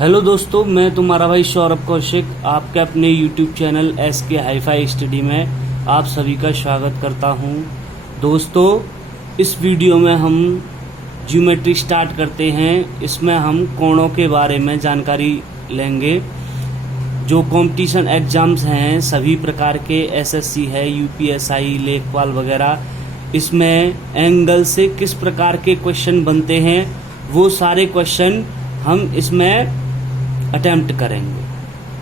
Hello दोस्तों, मैं तुम्हारा भाई सौरभ कौशिक आपके अपने YouTube channel SK hi fi study में आप सभी का स्वागत करता हूं। दोस्तों, इस वीडियो में हम ज्योमेट्री स्टार्ट करते हैं। इसमें हम कोणों के बारे में जानकारी लेंगे। जो कंपटीशन एग्जाम्स हैं सभी प्रकार के, SSC है, UPSI, लेखपाल वगैरह, इसमें एंगल से किस प्रकार के क्वेश्चन बनते हैं वो सारे क्वेश्चन हम इसमें अटेम्प्ट करेंगे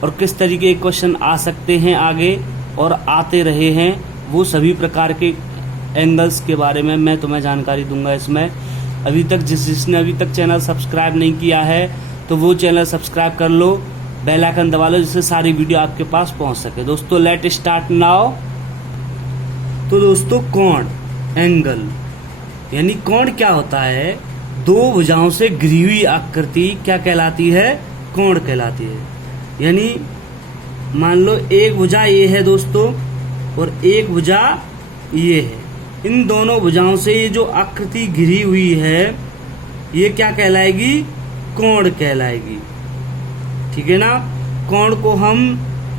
और किस तरीके के क्वेश्चन आ सकते हैं आगे और आते रहे हैं वो सभी प्रकार के एंगल्स के बारे में मैं तुम्हें जानकारी दूंगा। इसमें अभी तक जिसने अभी तक चैनल सब्सक्राइब नहीं किया है तो वो चैनल सब्सक्राइब कर लो, बेल आइकन दबा लो जिससे सारी वीडियो आपके पास पहुंच सके। दोस्तों, लेट स्टार्ट नाउ। तो दोस्तों, कोण, एंगल यानी कोण क्या होता है? दो भुजाओं से घिरी हुई आकृति क्या कहलाती है? कोण कहलाती है। यानी मान लो एक भुजा ये है दोस्तों और एक भुजा ये है। इन दोनों भुजाओं से ये जो आकृति घिरी हुई है ये क्या कहलाएगी? कोण कहलाएगी। ठीक है ना। कोण को हम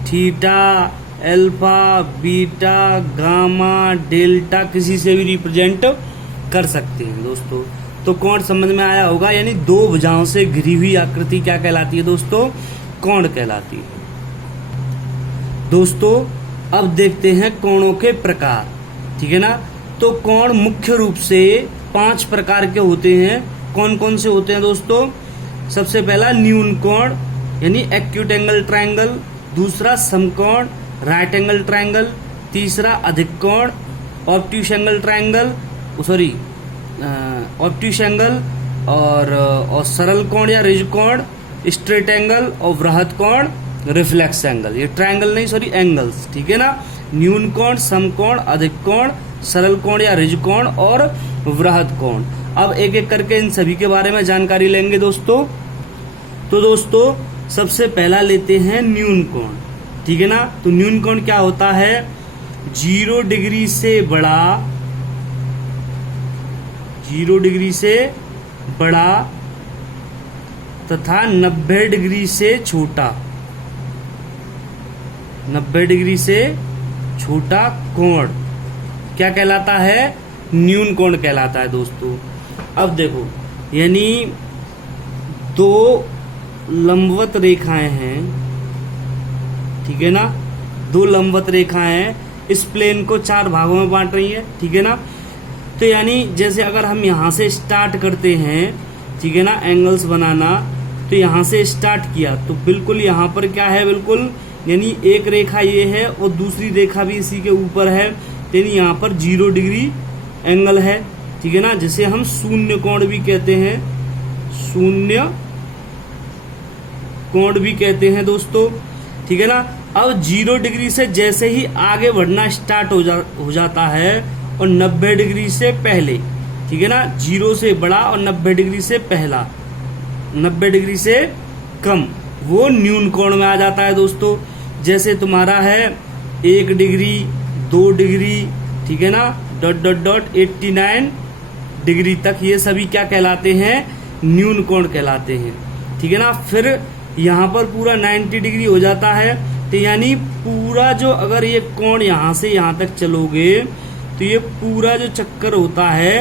theta, alpha, beta, gamma, delta किसी से भी रिप्रेजेंट कर सकते हैं दोस्तों। तो कोण समझ में आया होगा। यानी दो भुजाओं से घिरी हुई आकृति क्या कहलाती है दोस्तों? कोण कहलाती है। दोस्तों, अब देखते हैं कोणों के प्रकार। ठीक है ना। तो कोण मुख्य रूप से 5 प्रकार के होते हैं। कौन कौन से होते हैं दोस्तों? सबसे पहला न्यून कोण यानी एक्यूट एंगल ट्रायंगल, दूसरा समकोण, राइट एंगल ट्रायंगल, तीसरा अधिक कोण, obtuse angle triangle, obtuse angle और सरल कोण या रिज कोण, स्ट्रेट एंगल और वृहद कोण, रिफ्लेक्स एंगल। ये ट्रायंगल नहीं, सॉरी, एंगल्स। ठीक है ना। न्यून कोण, समकोण, अधिक कोण, सरल कोण या रिज कोण और वृहद कोण। अब एक एक करके इन सभी के बारे में जानकारी लेंगे दोस्तों। तो दोस्तों, सबसे पहला लेते हैं न्यून कोण। ठीक है ना। तो न्यून कोण क्या होता है? 0 डिग्री से बड़ा, 0 डिग्री से बड़ा तथा 90 डिग्री से छोटा, 90 डिग्री से छोटा कोण क्या कहलाता है? न्यून कोण कहलाता है दोस्तों। अब देखो, यानी दो लंबवत रेखाएं हैं। ठीक है ना। दो लंबवत रेखाएं हैं, इस प्लेन को 4 भागों में बांट रही है। ठीक है ना। तो यानी जैसे अगर हम यहाँ से स्टार्ट करते हैं, ठीक है ना, एंगल्स बनाना, तो यहाँ से स्टार्ट किया तो बिल्कुल यहाँ पर क्या है, बिल्कुल यानी एक रेखा ये है और दूसरी रेखा भी इसी के ऊपर है। यानी यहाँ पर 0 डिग्री एंगल है। ठीक है ना। जिसे हम शून्य कोण भी कहते हैं, शून्य कोण भी कहते हैं दोस्तों। ठीक है ना। अब 0 डिग्री से जैसे ही आगे बढ़ना स्टार्ट हो जाता है और 90 डिग्री से पहले, ठीक है ना, 0 से बड़ा और 90 डिग्री से पहला, 90 डिग्री से कम, वो न्यून कोण में आ जाता है दोस्तों। जैसे तुम्हारा है 1 डिग्री, 2 डिग्री, ठीक है ना, डॉट डॉट डॉट 89 डिग्री तक, ये सभी क्या कहलाते हैं? न्यून कोण कहलाते हैं। ठीक है ना। फिर यहाँ पर पूरा 90 डिग्री हो जाता है। तो यानी पूरा जो, अगर ये कोण यहाँ से यहाँ तक चलोगे तो ये पूरा जो चक्कर होता है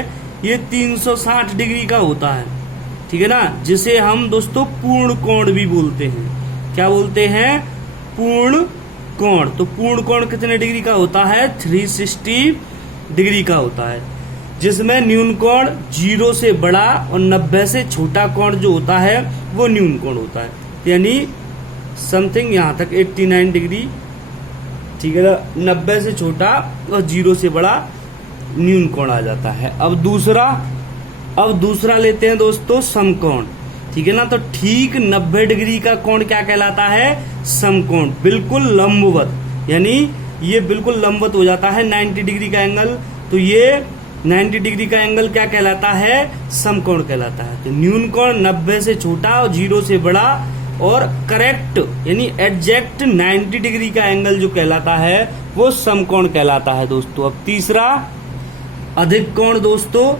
ये 360 डिग्री का होता है। ठीक है ना। जिसे हम दोस्तों पूर्ण कोण भी बोलते हैं। क्या बोलते हैं? पूर्ण कोण। तो पूर्ण कोण कितने डिग्री का होता है? 360 डिग्री का होता है, जिसमें न्यून कोण 0 से बड़ा और 90 से छोटा कोण जो होता है वो न्यून कोण होता है। यानी समथिंग यहाँ तक 89 डिग्री, ठीक है ना, 90 से छोटा और 0 से बड़ा न्यून कोण आ जाता है। अब दूसरा लेते हैं दोस्तों समकोण। ठीक है ना। तो ठीक 90 डिग्री का कोण क्या कहलाता है? समकोण। बिल्कुल लंबवत, यानी ये बिल्कुल लंबवत हो जाता है 90 डिग्री का एंगल। तो ये 90 डिग्री का एंगल क्या कहलाता है? समकोण कहलाता है। तो न्यून कोण 90 से छोटा और 0 से बड़ा और करेक्ट यानी एग्जैक्ट 90 डिग्री का एंगल जो कहलाता है वो समकोण कहलाता है दोस्तों। अब तीसरा अधिक कोण दोस्तों।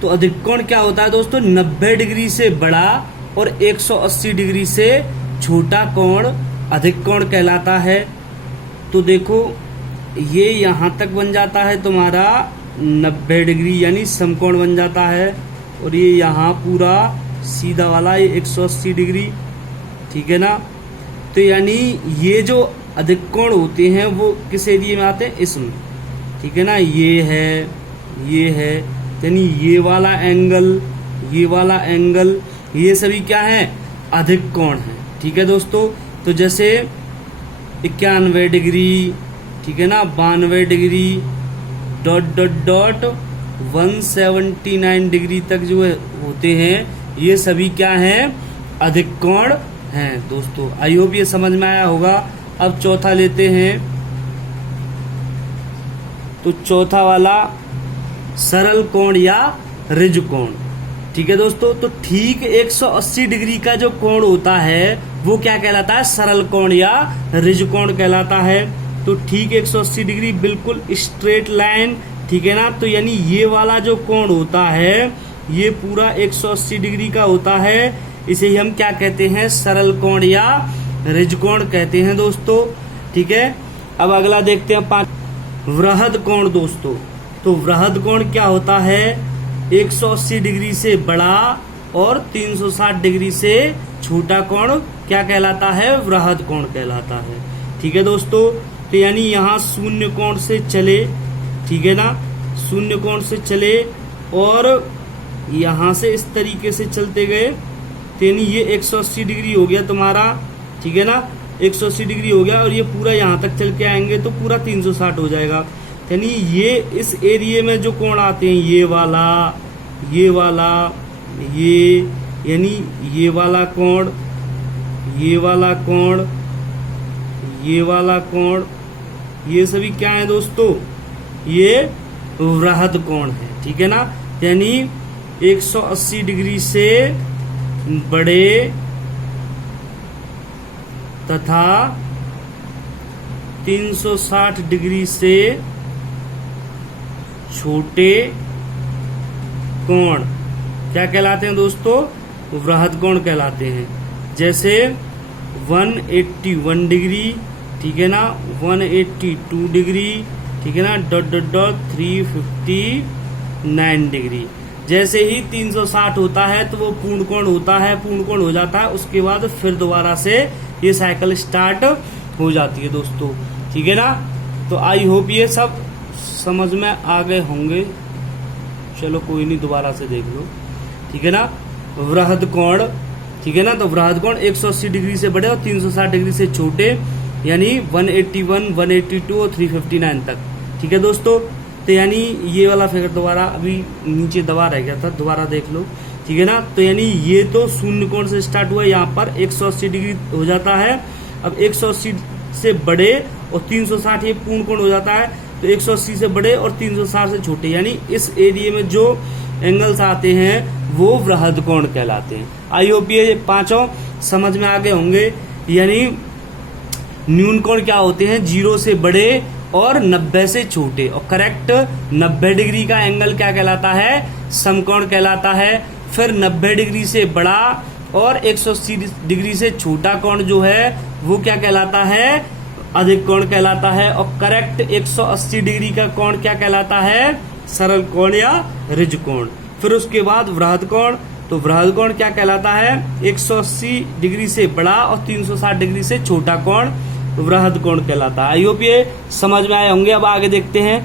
तो अधिक कोण क्या होता है दोस्तों? 90 डिग्री से बड़ा और 180 डिग्री से छोटा कोण अधिक कोण कहलाता है। तो देखो ये यहां तक बन जाता है तुम्हारा 90 डिग्री यानी समकोण बन जाता है, और ये यहाँ पूरा सीधा वाला ये 180 डिग्री, ठीक है ना। तो यानी ये जो अधिक कोण होते हैं वो किस एरिया में आते हैं, इसमें, ठीक है ना। ये है यानी ये वाला एंगल ये सभी क्या है, अधिक कोण है, ठीक है दोस्तों। तो जैसे 91 डिग्री, ठीक है ना, 92 डिग्री डॉट 179 डिग्री तक जो होते हैं ये सभी क्या हैं, अधिक कोण हैं दोस्तों। आई होप ये समझ में आया होगा। अब चौथा लेते हैं, तो चौथा वाला सरल कोण या रिज कोण, ठीक है दोस्तों। तो ठीक 180 डिग्री का जो कोण होता है वो क्या कहलाता है, सरल कोण या रिज कोण कहलाता है। तो ठीक 180 डिग्री बिल्कुल स्ट्रेट लाइन, ठीक है ना। तो यानी ये वाला जो कोण होता है ये पूरा 180 डिग्री का होता है, इसे ही हम क्या कहते हैं, सरल कोण या रिज कोण कहते हैं दोस्तों, ठीक है। अब अगला देखते हैं 5, वृहद कोण दोस्तों। तो वृहद कोण क्या होता है, 180 डिग्री से बड़ा और 360 डिग्री से छोटा कोण क्या कहलाता है, वृहद कोण कहलाता है, ठीक है दोस्तों। तो यानी यहाँ शून्य कोण से चले, ठीक है ना, शून्य कोण से चले और यहां से इस तरीके से चलते गए, तो यानी ये 180 डिग्री हो गया तुम्हारा, ठीक है ना, 180 डिग्री हो गया, और ये पूरा यहां तक चल के आएंगे तो पूरा 360 हो जाएगा। यानी ये इस एरिया में जो कोण आते हैं, ये यानी ये वाला कोण, ये सभी क्या है दोस्तों, ये वृहद कोण है, ठीक है ना। यानी 180 डिग्री से बड़े तथा 360 डिग्री से छोटे कोण क्या कहलाते हैं दोस्तों, वृहद कोण कहलाते हैं। जैसे 181 डिग्री, ठीक है ना, 182 डिग्री, ठीक है ना, डॉट 359 डिग्री। जैसे ही 360 होता है तो वो पूर्ण कोण होता है, पूर्ण कोण हो जाता है, उसके बाद फिर दोबारा से ये साइकिल स्टार्ट हो जाती है दोस्तों, ठीक है ना। तो आई होप ये सब समझ में आ गए होंगे। चलो कोई नहीं, दोबारा से देख लो, ठीक है ना। वृहद कोण, ठीक है ना, तो वृहद कोण 180 डिग्री से बड़े और 360 डिग्री से छोटे, यानी 181, 182 और 359 तक, ठीक है दोस्तों। तो यानी ये वाला फिगर दोबारा अभी नीचे दबा रह गया था, दोबारा देख लो, ठीक है ना। तो यानी ये तो शून्य कोण से स्टार्ट हुआ, यहाँ पर 180 डिग्री हो जाता है। अब 180 से बड़े और 360 ये पूर्ण कोण हो जाता है, तो 180 से बड़े और 360 से छोटे, यानी इस एरिया में जो एंगल्स आते हैं वो वृहद कोण कहलाते हैं। आई होप ये पांचों समझ में आ गए होंगे। यानी न्यून कोण क्या होते हैं, 0 से बड़े और 90 से छोटे, और करेक्ट 90 डिग्री का एंगल क्या कहलाता है, समकोण कहलाता है। फिर 90 डिग्री से बड़ा और 180 डिग्री से छोटा कोण जो है वो क्या कहलाता है, अधिक कोण कहलाता है। और करेक्ट 180 डिग्री का कोण क्या कहलाता है, सरल कोण या रिज कोण। फिर उसके बाद वृहद कोण, तो वृहद कोण क्या कहलाता है, 180 डिग्री से बड़ा और 360 डिग्री से छोटा कोण वृहद कोण कहलाता है। आई होप ये समझ में आए होंगे। अब आगे देखते हैं।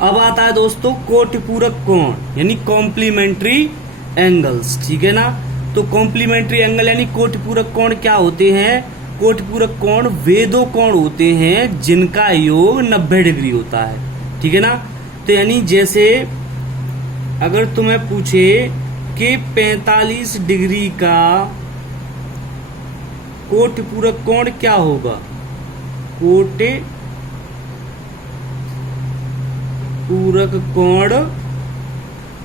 अब आता है दोस्तों कोटिपूरक कोण, यानी कॉम्प्लीमेंट्री एंगल्स, ठीक है ना। तो कॉम्प्लीमेंट्री एंगल यानी कोटिपूरक कोण क्या होते हैं, कोटिपूरक कोण वे दो कोण होते हैं जिनका योग 90 डिग्री होता है, ठीक है ना। तो यानी जैसे अगर तुम्हें पूछे कि 45 डिग्री का कोटिपूरक कोण क्या होगा, कोटिपूरक कोण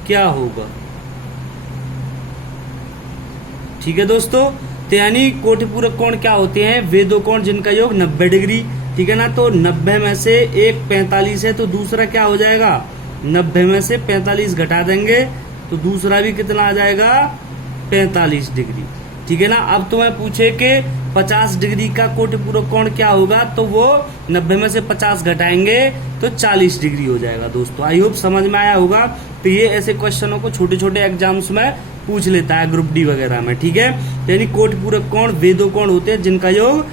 क्या होगा, ठीक है दोस्तों। तो यानी कोटिपूरक कोण क्या होते हैं, वे दो कोण जिनका योग 90 डिग्री, ठीक है ना। तो 90 में से एक 45 है तो दूसरा क्या हो जाएगा, 90 में से 45 घटा देंगे तो दूसरा भी कितना आ जाएगा, 45 डिग्री। ठीक है ना। अब तुम्हें पूछे कि 50 डिग्री का कोटिपूरक कोण क्या होगा, तो वो 90 में से 50 घटाएंगे तो 40 डिग्री हो जाएगा। दोस्तों आई होप समझ में आया होगा। तो ये ऐसे क्वेश्चनों को छोटे छोटे एग्जाम्स में पूछ लेता है ग्रुप डी वगैरह में। ठीक है, यानी कोटिपूरक कोण वे दो कोण होते हैं जिनका योग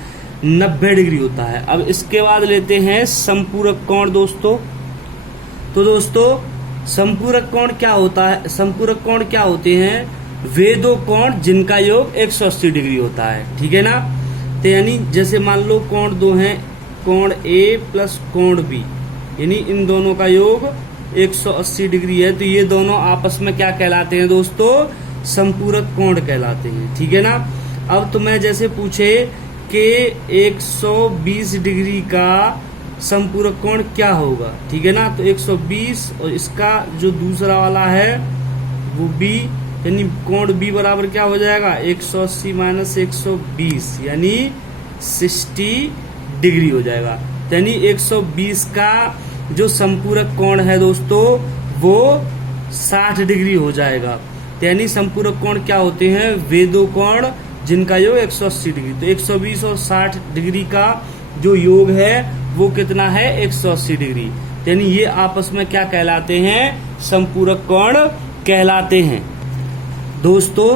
90 डिग्री होता है। अब इसके बाद लेते हैं समपूरक कोण दोस्तों। तो दोस्तों समपूरक कोण क्या होता है, समपूरक कोण क्या होते हैं, वे दो कोण जिनका योग 180 डिग्री होता है। ठीक है ना। तो यानी जैसे मान लो कोण दो हैं, कोण ए प्लस कोण बी, यानी इन दोनों का योग 180 डिग्री है, तो ये दोनों आपस में क्या कहलाते हैं दोस्तों, समपूरक कोण कहलाते हैं। ठीक है ना। अब तुम्हें जैसे पूछे कि 120 डिग्री का समपूरक कोण क्या होगा। ठीक है ना। तो 120 और इसका जो दूसरा वाला है वो बी, यानी कोण बी बराबर क्या हो जाएगा, 180 माइनस 120 यानी 60 डिग्री हो जाएगा। यानी 120 का जो समपूरक कोण है दोस्तों वो 60 डिग्री हो जाएगा। यानी समपूरक कोण क्या होते हैं, वे दो कोण जिनका योग 180 डिग्री। तो 120 और 60 डिग्री का जो योग है वो कितना है, 180 डिग्री। यानी ये आपस में क्या कहलाते हैं, समपूरक कोण कहलाते हैं। दोस्तों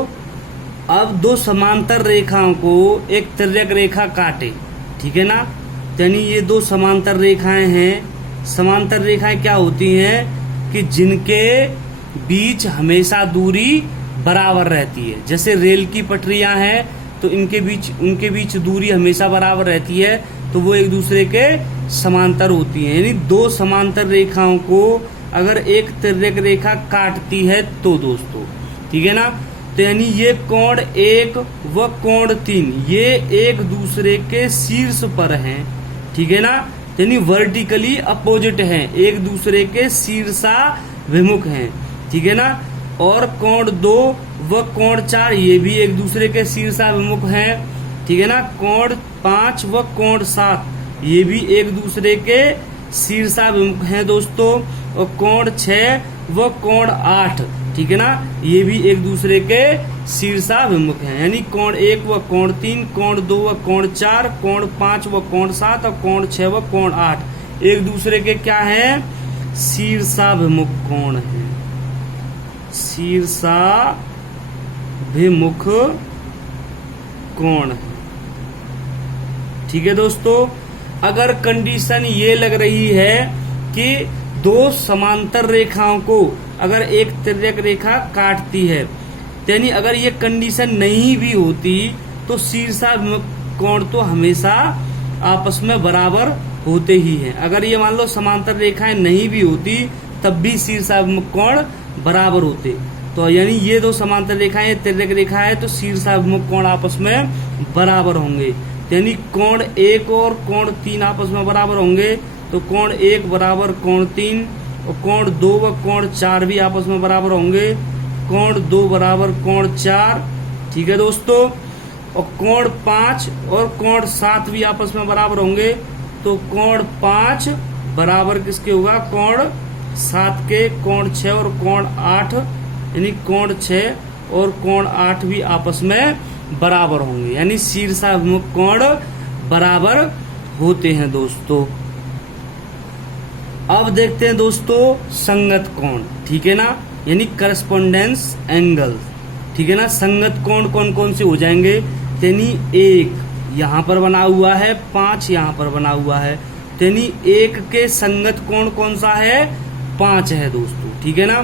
अब दो समांतर रेखाओं को एक तिर्यक रेखा काटे। ठीक है ना। यानी ये दो समांतर रेखाएं हैं। समांतर रेखाएं क्या होती हैं कि जिनके बीच हमेशा दूरी बराबर रहती है। जैसे रेल की पटरियां हैं तो उनके बीच दूरी हमेशा बराबर रहती है, तो वो एक दूसरे के समांतर होती हैं। यानी दो समांतर रेखाओं को अगर एक तिर्यक रेखा काटती है तो दोस्तों, ठीक है ना। तो यानी ये कोण 1 व कोण 3 ये एक दूसरे के शीर्ष पर हैं। ठीक है ना। यानी वर्टिकली अपोजिट हैं, एक दूसरे के शीर्षाभिमुख हैं। ठीक है ना। और कोण 2 व कोण 4 ये भी एक दूसरे के शीर्षाभिमुख हैं। ठीक है ना। कोण 5 व कोण 7 ये भी एक दूसरे के शीर्षाभिमुख हैं दोस्तों। और कोण 6 व कोण 8, ठीक है ना, ये भी एक दूसरे के शीर्षाभिमुख हैं। यानी कोण 1 व कोण 3, कोण 2 व कोण 4, कोण 5 व कोण 7 और कोण 6 व कोण 8 एक दूसरे के क्या हैं, शीर्षाभिमुख कोण हैं। शीर्षाभिमुख कोण है। ठीक है दोस्तों। अगर कंडीशन ये लग रही है कि दो समांतर रेखाओं को अगर एक तिर्यक रेखा काटती है, यानी अगर ये कंडीशन नहीं भी होती तो शीर्षाभिमुख कोण तो हमेशा आपस में बराबर होते ही हैं। अगर ये मान लो समांतर रेखाएं नहीं भी होती तब भी शीर्षाभिमुख कोण बराबर होते। तो यानी ये दो समांतर रेखाएं तिर्यक रेखा है तो शीर्षाभिमुख कोण आपस में बराबर होंगे। यानी कोण 1 और कोण 3 आपस में बराबर होंगे। तो कोण 1 बराबर कोण 3 और कोण 2 व कोण 4 भी आपस में बराबर होंगे। कोण 2 बराबर कोण 4, ठीक है दोस्तों। और कोण 5 और कोण 7 भी आपस में बराबर होंगे। तो कोण 5 बराबर किसके होगा, कोण 7 के। कोण 6 और कोण 8 यानी कोण 6 और कोण 8 भी आपस में बराबर होंगे। यानी शीर्षाभिमुख कोण बराबर होते हैं दोस्तों। अब देखते हैं दोस्तों संगत कोण। ठीक है ना। यानी करस्पॉन्डेंस एंगल। ठीक है ना। संगत कोण कौन कौन से हो जाएंगे, यानी 1 यहाँ पर बना हुआ है, 5 यहाँ पर बना हुआ है। यानी 1 के संगत कोण कौन सा है, 5 है दोस्तों। ठीक है ना।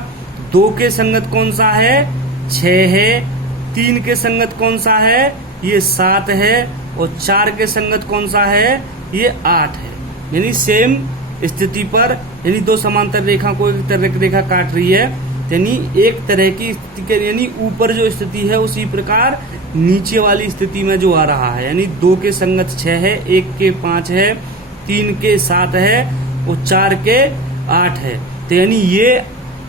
2 के संगत कौन सा है, 6 है। 3 के संगत कौन सा है, ये 7 है। और 4 के संगत कौन सा है, ये 8 है। यानी सेम स्थिति पर, यानी दो समांतर रेखा को एक तिर्यक रेखा काट रही है, यानी एक तरह की स्थिति के, यानी ऊपर जो स्थिति है उसी प्रकार नीचे वाली स्थिति में जो आ रहा है। यानी 2 के संगत 6 है, 1 के 5 है, 3 के 7 है और 4 के 8 है। तो यानी ये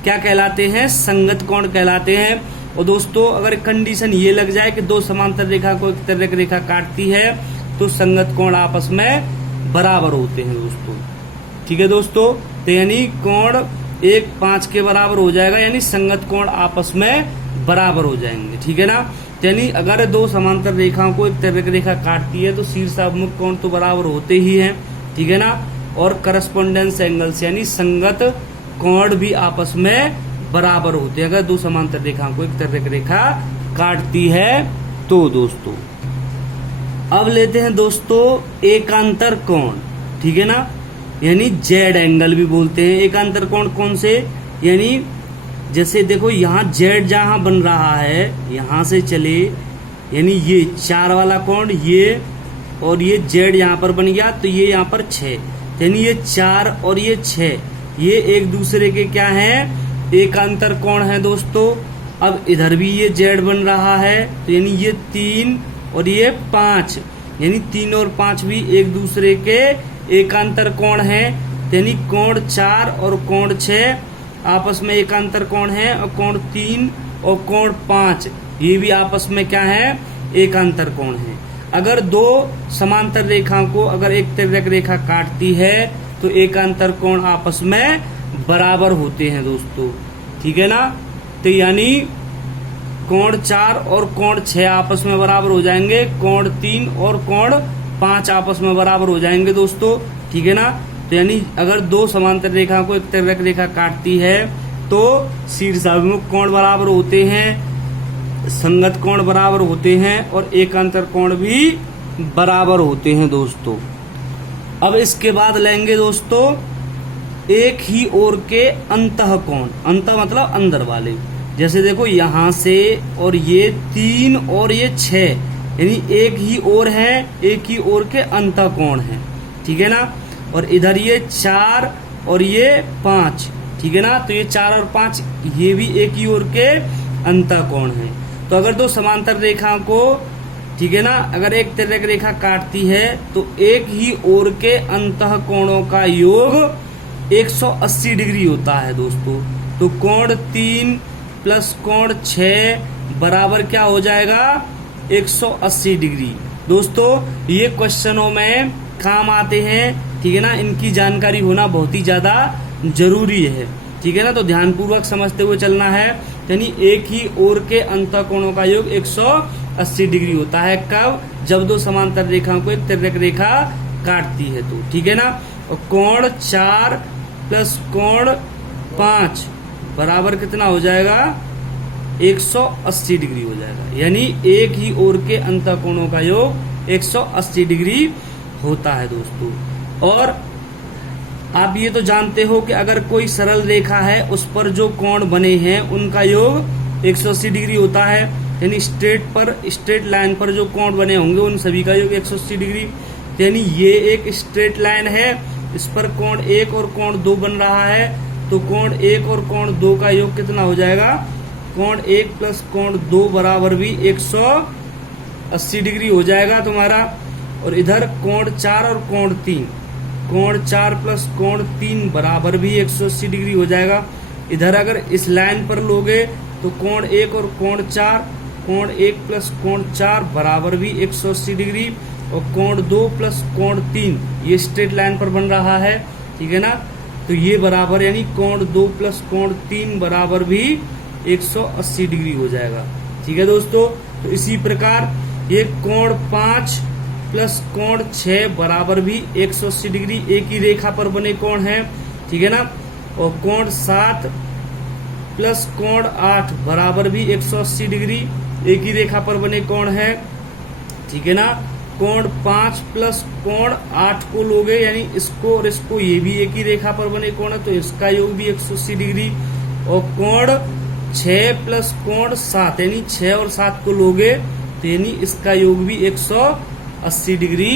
क्या कहलाते हैं, संगत कोण कहलाते हैं। और दोस्तों अगर कंडीशन ये लग जाए कि दो समांतर रेखा को एक तिर्यक रेखा काटती है तो संगत कोण आपस में बराबर होते हैं दोस्तों। ठीक है दोस्तों। तो यानी कोण 1 5 के बराबर हो जाएगा, यानी संगत कोण आपस में बराबर हो जाएंगे। ठीक है ना, यानी अगर दो समांतर रेखाओं को एक तिर्यक रेखा काटती है तो शीर्षाभिमुख कोण तो बराबर होते ही हैं। ठीक है ना, और करस्पॉन्डेंस एंगल्स यानी संगत कोण भी आपस में बराबर होते हैं अगर दो समांतर रेखाओं को एक तिर्यक रेखा काटती है तो। दोस्तों अब लेते हैं दोस्तों एकांतर कोण। ठीक है ना, यानी जेड एंगल भी बोलते हैं। एकांतर कोण कौन से, यानी जैसे देखो यहाँ जेड जहां बन रहा है, यहां से चले यानी ये 4 वाला कोण ये, और ये जेड यहाँ पर बन गया तो ये यहाँ पर 6, यानी ये 4 और ये 6 ये एक दूसरे के क्या हैं, एकांतर कोण है दोस्तों। अब इधर भी ये जेड बन रहा है तो यानी ये 3 और ये 5, यानी 3 और 5 भी एक दूसरे के एकांतर कोण है। यानी कोण 4 और कोण 6 आपस में एकांतर कोण है, और कोण 3 और कोण 5 ये भी आपस में क्या है, एकांतर कोण है। अगर दो समांतर रेखाओं को अगर एक तिर्यक रेखा काटती है तो एकांतर कोण आपस में बराबर होते हैं दोस्तों। ठीक है ना, तो यानी कोण 4 और कोण 6 आपस में बराबर हो जाएंगे, कोण 3 और कोण 5 आपस में बराबर हो जाएंगे दोस्तों। ठीक है ना, तो यानी अगर दो समांतर रेखा को एक तिर्यक रेखा काटती है तो शीर्षाभिमुख कोण बराबर होते हैं, संगत कोण बराबर होते हैं और एकांतर कोण भी बराबर होते हैं दोस्तों। अब इसके बाद लेंगे दोस्तों एक ही ओर के अंतः कोण। अंतः मतलब अंदर वाले, जैसे देखो यहां से और ये 3 और ये 6 यानी एक ही ओर है, एक ही ओर के अंतः कोण है। ठीक है ना, और इधर ये 4 और ये 5। ठीक है ना, तो ये 4 और 5 ये भी एक ही ओर के अंतः कोण है। तो अगर दो समांतर रेखाओं को, ठीक है ना, अगर एक तिर्यक रेखा काटती है तो एक ही ओर के अंतः कोणों का योग 180 डिग्री होता है दोस्तों। तो कोण 3 प्लस कोण 6 बराबर क्या हो जाएगा, 180 डिग्री। दोस्तों ये क्वेश्चनों में काम आते हैं। ठीक है ना, इनकी जानकारी होना बहुत ही ज्यादा जरूरी है। ठीक है ना, तो ध्यानपूर्वक समझते हुए चलना है। यानी एक ही ओर के अंतः कोणों का योग 180 डिग्री होता है। कब, जब दो समांतर रेखाओं को एक तिर्यक रेखा काटती है तो। ठीक है ना, और कोण 4 प्लस कोण 5 बराबर कितना हो जाएगा, 180 डिग्री हो जाएगा। यानी एक ही ओर के अंतः कोणों का योग 180 डिग्री होता है दोस्तों। और आप ये तो जानते हो कि अगर कोई सरल रेखा है उस पर जो कोण बने हैं उनका योग 180 डिग्री होता है। यानी स्ट्रेट लाइन पर जो कोण बने होंगे उन सभी का योग 180 डिग्री। यानी ये एक स्ट्रेट लाइन है, इस पर कोण 1 और कोण 2 बन रहा है, तो कोण 1 और कोण 2 का योग कितना हो जाएगा, कोण 1 प्लस कोण 2 बराबर भी 180 डिग्री हो जाएगा तुम्हारा। और इधर कोण 4 और कोण 3, कोण 4 प्लस कोण 3 बराबर भी 180 डिग्री हो जाएगा। इधर अगर इस लाइन पर लोगे तो कोण 1 और कोण 4, कोण 1 प्लस कोण 4 बराबर भी 180 डिग्री, और कोण 2 प्लस कोण 3 ये स्ट्रेट लाइन पर बन रहा है। ठीक है ना, तो ये बराबर यानी कोण 2 प्लस कोण 3 बराबर भी 180 डिग्री हो जाएगा। ठीक है दोस्तों, तो इसी प्रकार ये कोण 5 प्लस कोण 6 बराबर भी 180 डिग्री, एक ही रेखा पर बने कोण है। ठीक है ना, और कोण 7 प्लस कोण 8 बराबर भी 180 डिग्री, एक ही रेखा पर बने कोण है। ठीक है ना, कोण 5 प्लस कोण 8 को लोगे यानी इसको और इसको, ये भी एक ही रेखा पर बने कोण है तो इसका योग भी 180 डिग्री। और कोण 6 प्लस कोण 7 यानी 6 और 7 को लोगे तो यानी इसका योग भी 180 डिग्री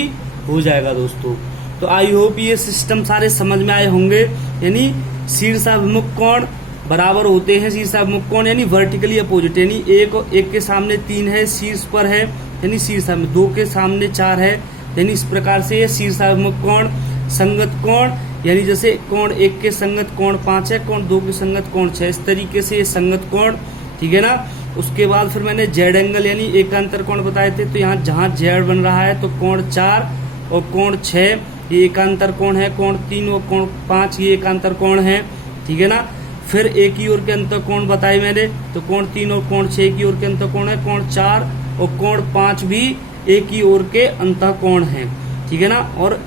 हो जाएगा दोस्तों। तो आई होप ये सिस्टम सारे समझ में आए होंगे। यानी शीर्षाभिमुख कोण बराबर होते हैं, शीर्षाभिमुख कोण यानी वर्टिकली अपोजिट, यानी एक के सामने 3 है, शीर्ष पर है यानी शीर्षाभिमुख, 2 के सामने 4 है, यानी इस प्रकार से ये शीर्षाभिमुख कोण। संगत कोण यानी जैसे कोण 1 के संगत कोण 5 है, कोण 2 के संगत कोण 6, इस तरीके से ये संगत कोण। ठीक है ना, उसके बाद फिर मैंने जेड एंगल यानी एकांतर कोण बताए थे, तो यहाँ जहाँ जेड बन रहा है तो कोण 4 और कोण 6 ये एकांतर कोण है, कोण 3 और कोण 5 ये एकांतर कोण है। ठीक है ना, फिर एक ही ओर के अंतःकोण बताए मैंने, तो कोण 3 और कोण 6 की ओर के अंतःकोण है, कोण 4 और कोण 5 भी एक ही ओर के अंतःकोण हैं, ठीक है ना। और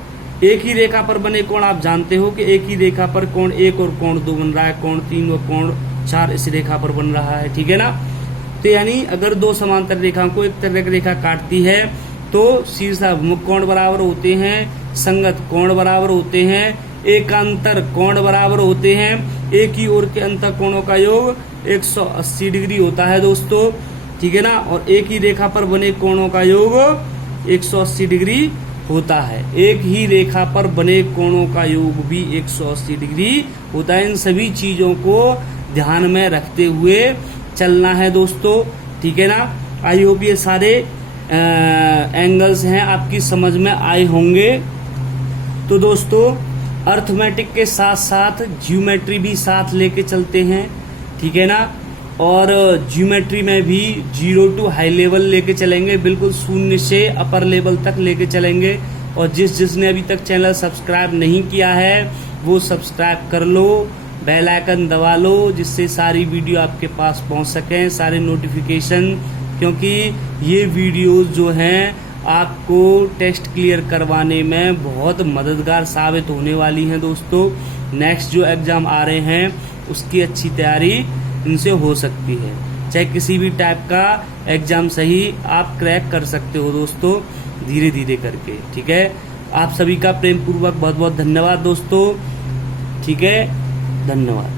एक ही रेखा पर बने कोण आप जानते हो कि एक ही रेखा पर कोण 1 और कोण 2 बन रहा है, कोण 3 और कोण 4 इस रेखा पर बन रहा है, ठीक है ना। तो यानी अगर दो समांतर रेखाओं को एक तरह रेखा काटती है तो शीर्षाभिमुख कोण बराबर होते हैं, संगत कोण बराबर होते हैं, एकांतर कोण बराबर होते हैं, एक ही ओर के अंतःकोणों का योग 180 डिग्री होता है दोस्तों, ठीक है ना। और एक ही रेखा पर बने कोणों का योग 180 डिग्री होता है। एक ही रेखा पर बने कोणों का योग भी 180 डिग्री होता है। इन सभी चीजों को ध्यान में रखते हुए चलना है दोस्तों, ठीक है ना। आई होप ये सारे एंगल्स हैं आपकी समझ में आए होंगे। तो दोस्तों अर्थमेटिक के साथ साथ ज्योमेट्री भी साथ लेके चलते हैं, ठीक है ना। और ज्योमेट्री में भी 0 टू हाई लेवल लेके चलेंगे, बिल्कुल 0 से अपर लेवल तक लेके चलेंगे। और जिसने अभी तक चैनल सब्सक्राइब नहीं किया है वो सब्सक्राइब कर लो, बेल आइकन दबा लो, जिससे सारी वीडियो आपके पास पहुंच सकें, सारे नोटिफिकेशन, क्योंकि ये वीडियोस जो हैं आपको टेस्ट क्लियर करवाने में बहुत मददगार साबित होने वाली हैं दोस्तों। नेक्स्ट जो एग्जाम आ रहे हैं उसकी अच्छी तैयारी इनसे हो सकती है, चाहे किसी भी टाइप का एग्जाम सही आप क्रैक कर सकते हो दोस्तों, धीरे धीरे करके, ठीक है। आप सभी का प्रेम पूर्वक बहुत बहुत धन्यवाद दोस्तों, ठीक है, धन्यवाद।